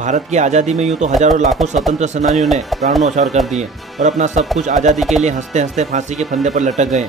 भारत की आज़ादी में यूँ तो हजारों लाखों स्वतंत्र सेनानियों ने प्राण न्यौछावर कर दिए और अपना सब कुछ आज़ादी के लिए हंसते हंसते फांसी के फंदे पर लटक गए।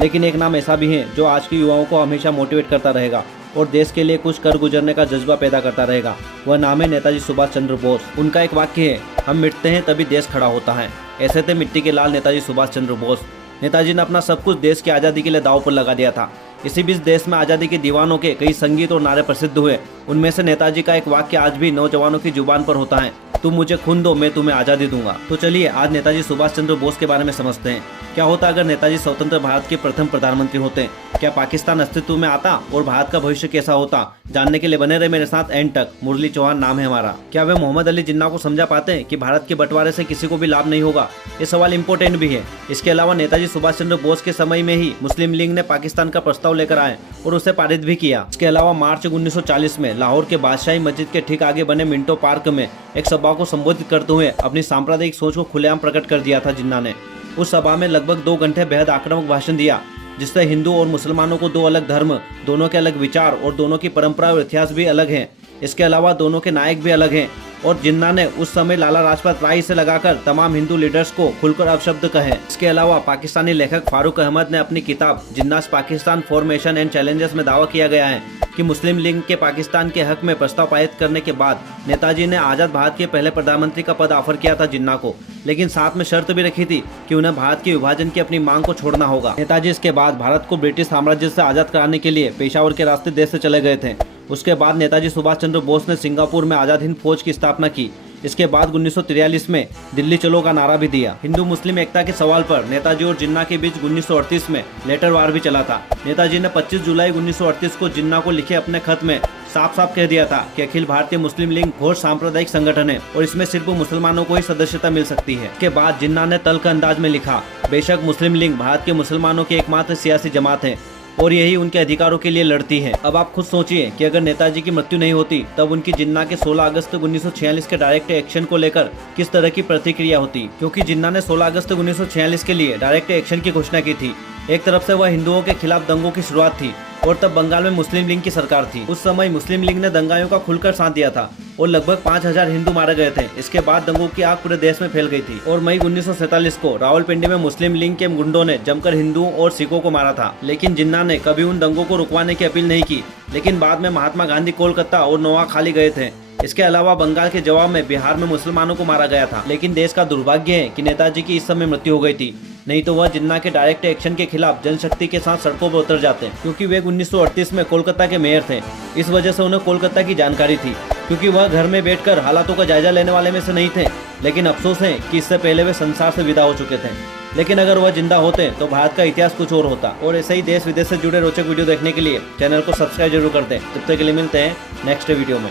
लेकिन एक नाम ऐसा भी है जो आज के युवाओं को हमेशा मोटिवेट करता रहेगा और देश के लिए कुछ कर गुजरने का जज्बा पैदा करता रहेगा। वह नाम है नेताजी सुभाष चंद्र बोस। उनका एक वाक्य है, हम मिटते हैं तभी देश खड़ा होता है। ऐसे थे मिट्टी के लाल नेताजी सुभाष चंद्र बोस। नेताजी ने अपना सब कुछ देश की आज़ादी के लिए दांव पर लगा दिया था। इसी बीच देश में आज़ादी के दीवानों के कई संगीत और नारे प्रसिद्ध हुए। उनमें से नेताजी का एक वाक्य आज भी नौजवानों की जुबान पर होता है, तुम मुझे खून दो मैं तुम्हें आज़ादी दूंगा। तो चलिए आज नेताजी सुभाष चंद्र बोस के बारे में समझते हैं। क्या होता अगर नेताजी स्वतंत्र भारत के प्रथम प्रधानमंत्री होते? क्या पाकिस्तान अस्तित्व में आता और भारत का भविष्य कैसा होता? जानने के लिए बने रहे मेरे साथ एंड तक। मुरली चौहान नाम है हमारा। क्या वे मोहम्मद अली जिन्ना को समझा पाते हैं कि भारत के बंटवारे से किसी को भी लाभ नहीं होगा? ये सवाल इम्पोर्टेंट भी है। इसके अलावा नेताजी सुभाष चंद्र बोस के समय में ही मुस्लिम लीग ने पाकिस्तान का प्रस्ताव लेकर आए और उसे पारित भी किया। इसके अलावा मार्च 1940 में लाहौर के बादशाही मस्जिद के ठीक आगे बने मिंटो पार्क में एक सभा को संबोधित करते हुए अपनी सांप्रदायिक सोच को खुलेआम प्रकट कर दिया था जिन्ना ने। उस सभा में लगभग 2 घंटे बेहद आक्रामक भाषण दिया, जिससे हिंदू और मुसलमानों को दो अलग धर्म, दोनों के अलग विचार और दोनों की परंपरा और इतिहास भी अलग हैं। इसके अलावा दोनों के नायक भी अलग हैं और जिन्ना ने उस समय लाला लाजपत राय से लगाकर तमाम हिंदू लीडर्स को खुलकर अपशब्द कहे। इसके अलावा पाकिस्तानी लेखक फारूक अहमद ने अपनी किताब जिन्नास पाकिस्तान फॉर्मेशन एंड चैलेंजेस में दावा किया गया है कि मुस्लिम लीग के पाकिस्तान के हक में प्रस्ताव पारित करने के बाद नेताजी ने आजाद भारत के पहले प्रधानमंत्री का पद ऑफर किया था जिन्ना को, लेकिन साथ में शर्त भी रखी थी कि उन्हें भारत के विभाजन की अपनी मांग को छोड़ना होगा। नेताजी इसके बाद भारत को ब्रिटिश साम्राज्य से आजाद कराने के लिए पेशावर के रास्ते देश से चले गए थे। उसके बाद नेताजी सुभाष चंद्र बोस ने सिंगापुर में आजाद हिंद फौज की स्थापना की। इसके बाद 1943 में दिल्ली चलो का नारा भी दिया। हिंदू मुस्लिम एकता के सवाल पर नेताजी और जिन्ना के बीच 1938 में लेटर वार भी चला था। नेताजी ने 25 जुलाई 1938 को जिन्ना को लिखे अपने खत में साफ साफ कह दिया था कि अखिल भारतीय मुस्लिम लीग घोर सांप्रदायिक संगठन है और इसमें सिर्फ मुसलमानों को ही सदस्यता मिल सकती है। इसके बाद जिन्ना ने तल्ख अंदाज में लिखा, बेशक मुस्लिम लीग भारत के मुसलमानों की एकमात्र सियासी जमात है और यही उनके अधिकारों के लिए लड़ती है। अब आप खुद सोचिए कि अगर नेताजी की मृत्यु नहीं होती तब उनकी जिन्ना के 16 अगस्त 1946 के डायरेक्ट एक्शन को लेकर किस तरह की प्रतिक्रिया होती, क्योंकि जिन्ना ने 16 अगस्त 1946 के लिए डायरेक्ट एक्शन की घोषणा की थी। एक तरफ से वह हिंदुओं के खिलाफ दंगों की शुरुआत थी और तब बंगाल में मुस्लिम लीग की सरकार थी। उस समय मुस्लिम लीग ने दंगाइयों का खुलकर साथ दिया था और लगभग 5000 हिंदू मारे गए थे। इसके बाद दंगों की आग पूरे देश में फैल गई थी और मई 1947 को रावलपिंडी में मुस्लिम लीग के गुंडों ने जमकर हिंदुओं और सिखों को मारा था। लेकिन जिन्ना ने कभी उन दंगों को रुकवाने की अपील नहीं की। लेकिन बाद में महात्मा गांधी कोलकाता और नोआखाली गए थे। इसके अलावा बंगाल के जवाब में बिहार में मुसलमानों को मारा गया था। लेकिन देश का दुर्भाग्य है कि नेताजी की इस समय मृत्यु हो गई थी, नहीं तो वह जिन्ना के डायरेक्ट एक्शन के खिलाफ जनशक्ति के साथ सड़कों पर उतर जाते, क्योंकि वे 1938 में कोलकाता के मेयर थे। इस वजह से उन्हें कोलकाता की जानकारी थी, क्योंकि वह घर में बैठकर हालातों का जायजा लेने वाले में से नहीं थे। लेकिन अफसोस है कि इससे पहले वे संसार से विदा हो चुके थे। लेकिन अगर वह जिंदा होते तो भारत का इतिहास कुछ और होता। और ऐसे ही देश विदेश से जुड़े रोचक वीडियो देखने के लिए चैनल को सब्सक्राइब जरूर कर दें। तब तक के लिए मिलते हैं नेक्स्ट वीडियो में।